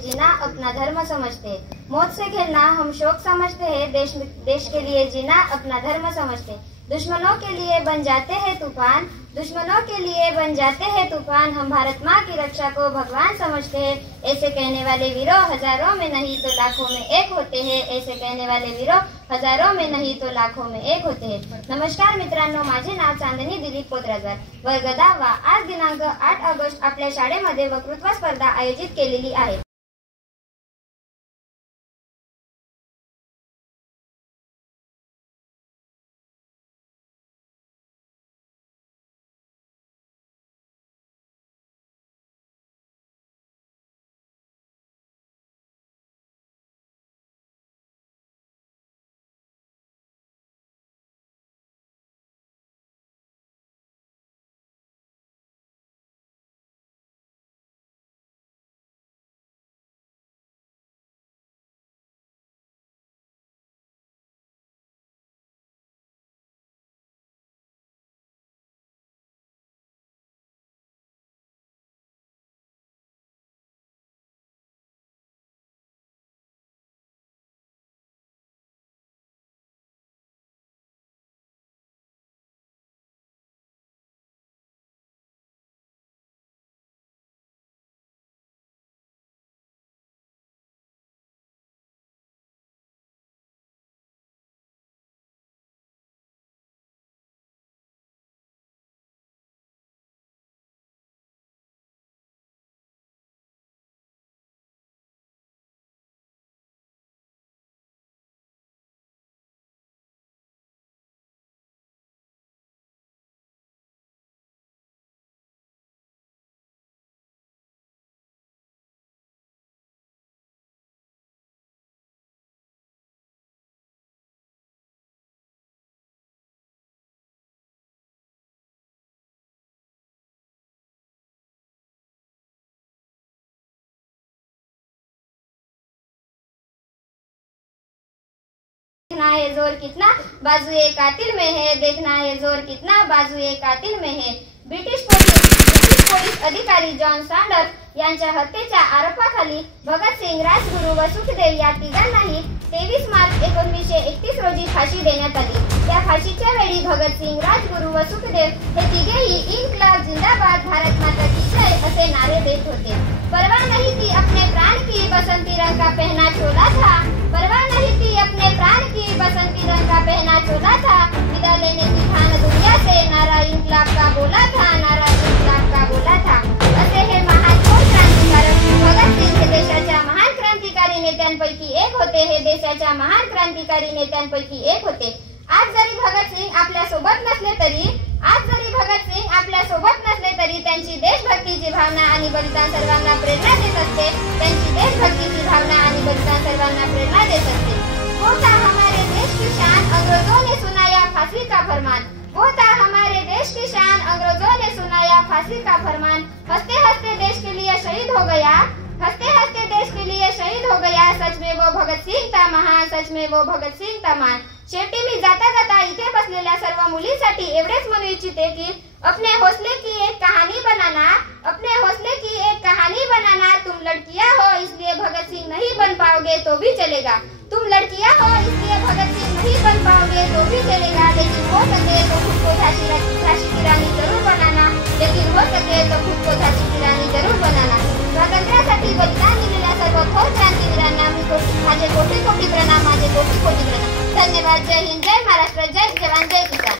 जीना अपना धर्म समझते हैं। मौत से खेलना हम शौक समझते हैं, देश के लिए जीना अपना धर्म समझते हैं। दुश्मनों के लिए बन जाते हैं तूफान, दुश्मनों के लिए बन जाते हैं तूफान, हम भारत माँ की रक्षा को भगवान समझते हैं। ऐसे कहने वाले वीरों हजारों में नहीं तो लाखों में एक होते हैं, ऐसे कहने वाले वीरों हजारों में नहीं तो लाखों में एक होते हैं। नमस्कार मित्रांनो, माझे नाव चांदनी दिलीप पोतराजर, वर्ग 10वा। आज दिनांक 8 ऑगस्ट आपल्या शाळेमध्ये वक्तृत्व स्पर्धा आयोजित केलेली आहे। देखना है जोर कितना बाजुए कातिल में है, देखना है जोर कितना बाजुए कातिल में है। ब्रिटिश पोलीस अधिकारी जॉन सॅन्डर्स यांच्या हत्येच्या आरोपाखाली भगतसिंग, राजगुरू व सुखदेव या तिघांनाही 23 मार्च 1931 रोजी फाशी देण्यात आली। या फाशीच्या वेळी भगतसिंग, राजगुरू व सुखदेव हे तिघेही इन्कलाब जिंदाबाद, भारत माता की जय असे नारे देत होते। परवाह नहीं थी अपने प्राण की, बसंती रंग का पहना चोला था, परवाह नहीं थी अपने प्राण की, बसंती रंग का पहना चोला था, विदा लेने की ठान दुनिया से, नारा इन्कलाब का बोला था, नारा इन्कलाब का बोला था। असे हे महान क्रांतिकारक भगतसिंग हे देशाच्या महान क्रांतिकारी नेत्यांपैकी एक होते, हे देशाच्या महान क्रांतिकारी नेत्यांपैकी एक होते। आज जरी भगतसिंग आपल्या सोबत नसले तरी त्यांची देशभक्तीची भावना आणि बलिदान सर्वांना प्रेरणा देत असते, त्यांची देशभक्तीची भावना आणि बलिदान सर्वांना प्रेरणा देत असते। वो था हमारे देश की शान, अंग्रेजों ने सुनाया फांसी का फरमान, वो था हमारे देश की शान, अंग्रेजों ने सुनाया फांसी का फरमान। हंसते हंसते देश के लिए शहीद हो गया, हंसते हंसते देश के लिए शहीद हो गया, सच में वो भगत सिंग था महान, सच में वो भगत सिंग था महान। शेवटी मी जाता जाता इथे बसलेल्या सर्व मुलींसाठी एवढेच म्हणू इच्छिते की अपने हौसले की एक कहानी बनाना, अपने हौसले की एक कहानी बनाना। तुम लड़कियां हो इसलिए भगत सिंह नहीं बन पाओगे तो भी चलेगा, तुम लड़कियां हो इसलिए भगत सिंह नहीं बन पाओगे तो भी चलेगा, लेकिन हो सके तो खुद को झांसी की रानी जरूर बनाना, लेकिन हो सके तो खुद को झांसी की रानी जरूर बनाना। स्वातंत्र्यासाठी बलिदान दिलेल्या सर्व थोर क्रांतिवीरांना माझे कोटी कोटी प्रणाम, माझे कोटी कोटी प्रणाम। धन्यवाद। जय हिंद, जय महाराष्ट्र, जय जवान, जय